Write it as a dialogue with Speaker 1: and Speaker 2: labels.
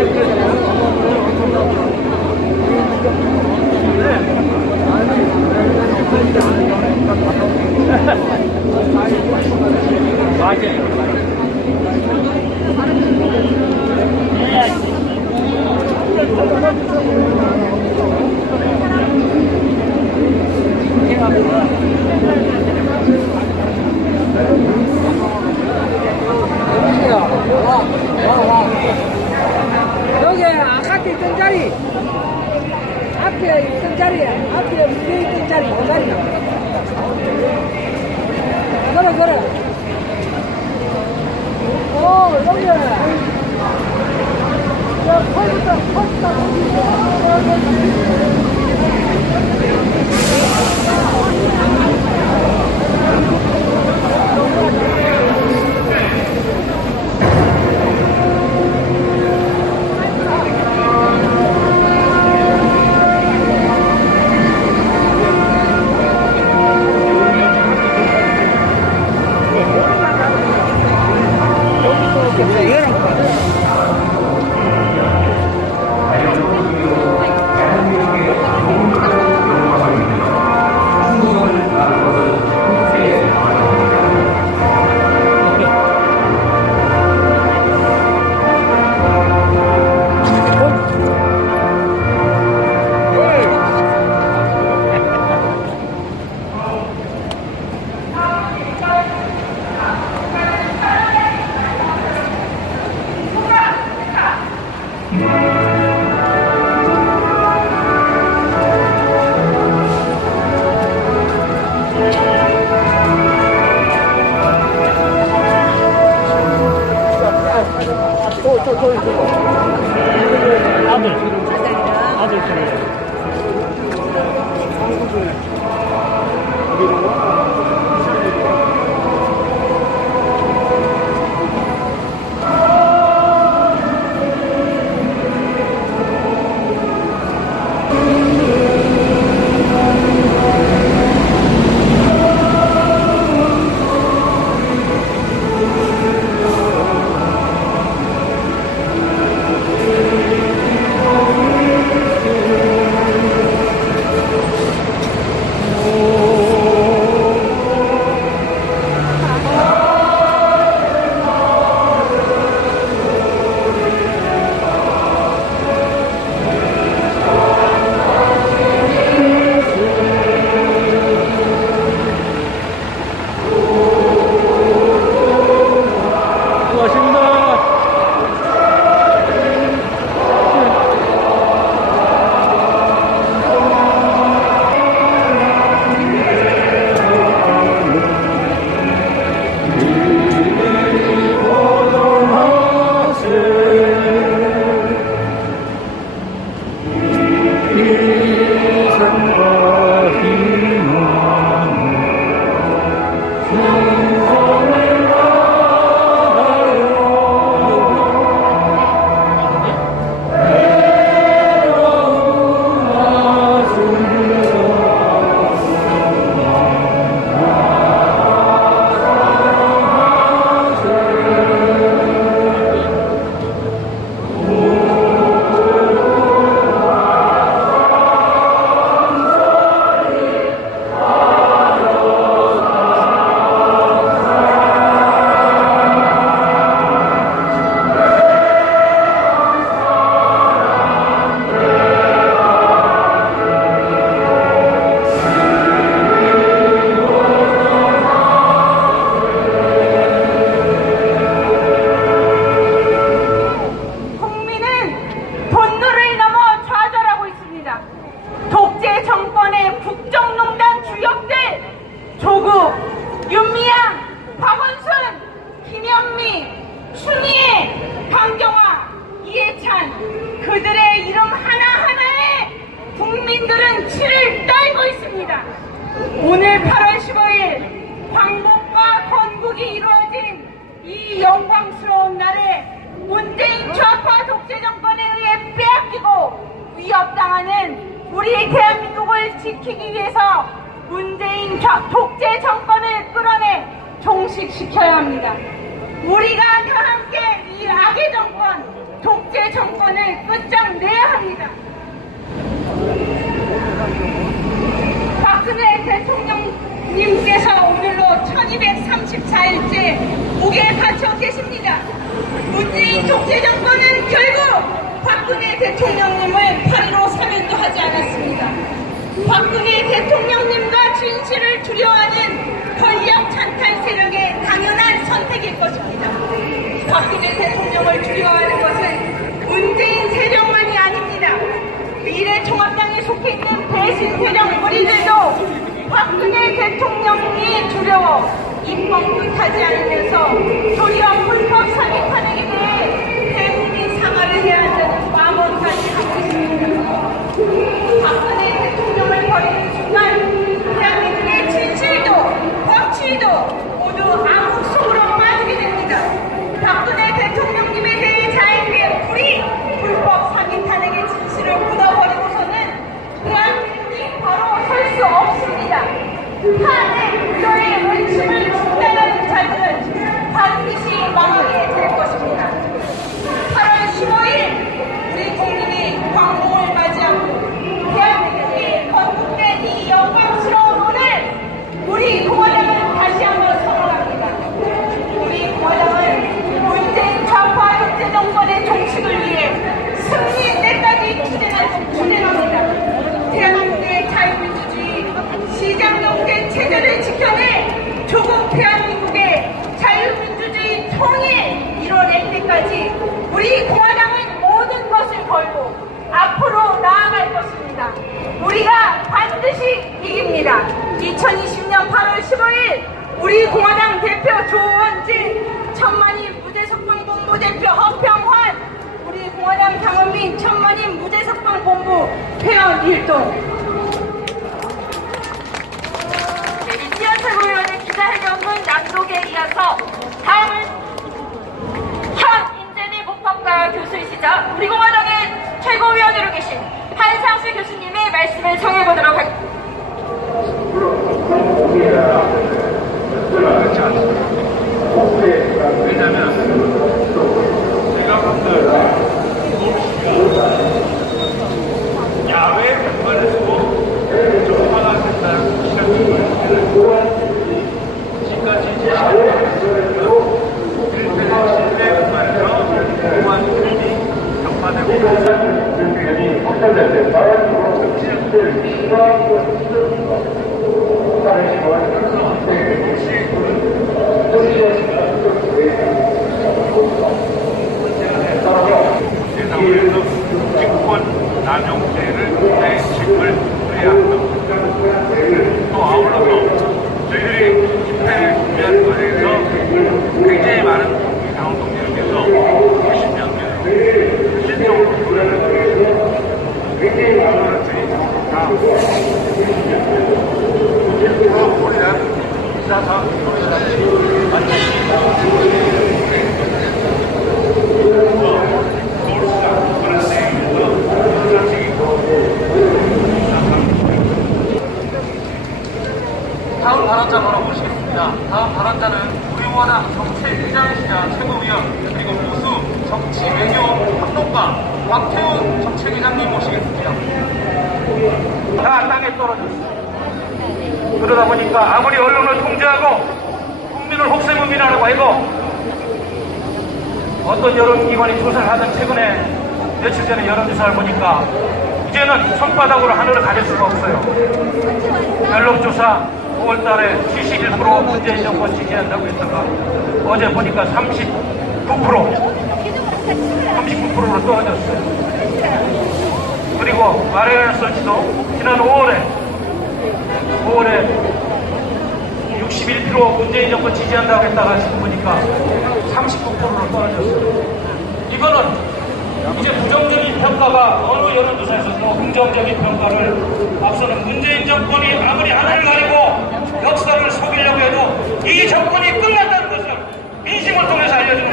Speaker 1: 여기
Speaker 2: 아 까도 있던 자리. 앞에 있던 자리 앞에
Speaker 1: 국정농단 주역들 조국, 윤미향, 박원순, 김현미, 추미애, 강경화, 이해찬 그들의 이름 하나하나에 국민들은 치를 떨고 있습니다. 오늘 8월 15일 광복과 건국이 이루어진 이 영광스러운 날에 문재인 좌파 독재 정권에 의해 빼앗기고 위협당하는 우리 대한민국을 지키기 위해서 문재인 좌- 독재 정권을 끌어내 종식시켜야 합니다. 우리가 다 함께 이 악의 정권, 독재 정권을 끝장내야 합니다. 박근혜 대통령님께서 오늘로 1234일째 목에 갇혀 계십니다. 문재인 독재 정권은 결국 박근혜 대통령님을 8.15 사면도 하지 않았습니다. 박근혜 대통령님과 진실을 두려워하는 권력 찬탈 세력의 당연한 선택일 것입니다. 박근혜 대통령을 두려워하는 것은 문재인 세력만이 아닙니다. 미래통합당에 속해 있는 배신 세력 무리들도 박근혜 대통령이 두려워 타지 않으면서 도리어 불법 사기탄핵에 대해 대국민 사과를 해야 한다는 마음까지 하고 있습니다. 박근혜 대통령을 버리는 순간 대한민국의 진실도 법치도 모두 암흑 속으로 빠지게 됩니다. 박근혜 대통령님에 대해 자행된 불이 불법 사기 탄핵의 진실을 묻어버리고서는 대한민국이 바로 설 수 없습니다. 탄핵 우려의 외침을 중단하는 자들은 반드시 망하게 될 것입니다. 8월 15일 우리 국민이 광복을 맞이하고 대한민국이 건국된 이 영광스러운 오늘 우리 공화당은 다시 한번 선언합니다. 우리 공화당은 문재인 좌파 독재 정권의 종식을 위해 승리 때까지 투쟁할 투쟁합니다. 대한민국의 자유민주주의 시장 경제 체제를 지켜내 조국 대한민국의 자유민주주의 통일 이뤄낼 때까지 우리 공화당은 모든 것을 걸고 앞으로 나아갈 것입니다. 우리가 반드시 이깁니다. 2020년 8월 15일 우리 공화당 대표 조원진 천만인 무대석방 본부 대표 허평환 우리 공화당 당원민 천만인 무대석방 본부 회원 일동.
Speaker 3: 네, 이지연 최고위원의 기자회견문 낭독에 이어서 다음은 현 인재미 목학과 교수이시자 우리 공화당의 최고위원으로 계신 한상수 교수님의 말씀을 청해보도록 하겠습니다.
Speaker 4: 왜냐면 제가 볼때 야외 공간에서 조화가 된다는 시각을 지금까지 제시했던 일대의 실내 공간에서 공간 규율이 격화되고 세상에서 직권 남용죄를 대책을 해야 한다. 또 아울러서 저희들이 집회를 준비하는 것에 대해서 굉장히 많은 당원동지들께서 열심히 합니다. 실적으로 노래를 굉장히 많은 것들이 다 앞으로 대한 이사상
Speaker 5: 다음 모시겠습니다. 다음 발언자는 우리 원화 정책기자이시자 최고위원 그리고 우수 정치 외교 평론가 박태훈 정책기자님 모시겠습니다.
Speaker 4: 다 땅에 떨어졌어. 그러다 보니까 아무리 언론을 통제하고 국민을 혹세무민하라고 해도 어떤 여론기관이 조사를 하던 최근에 며칠 전에 여론조사를 보니까 이제는 손바닥으로 하늘을 가릴 수가 없어요. 갤럽조사 5월 달에 71% 문재인 정권 지지한다고 했다가 어제 보니까 39% 39%로 떨어졌어요. 그리고 마레알 설치도 지난 5월에 5월에 61% 문재인 정권 지지한다고 했다가 지금 보니까 39%로 떨어졌어요. 이거는 이제 부정적인 평가가 어느 여론조사에서도 긍정적인 평가를 앞서는 문재인 정권이 아무리 하늘을 가리고 역사를 속이려고 해도 이 정권이 끝났다는 것을 민심을 통해서 알려주는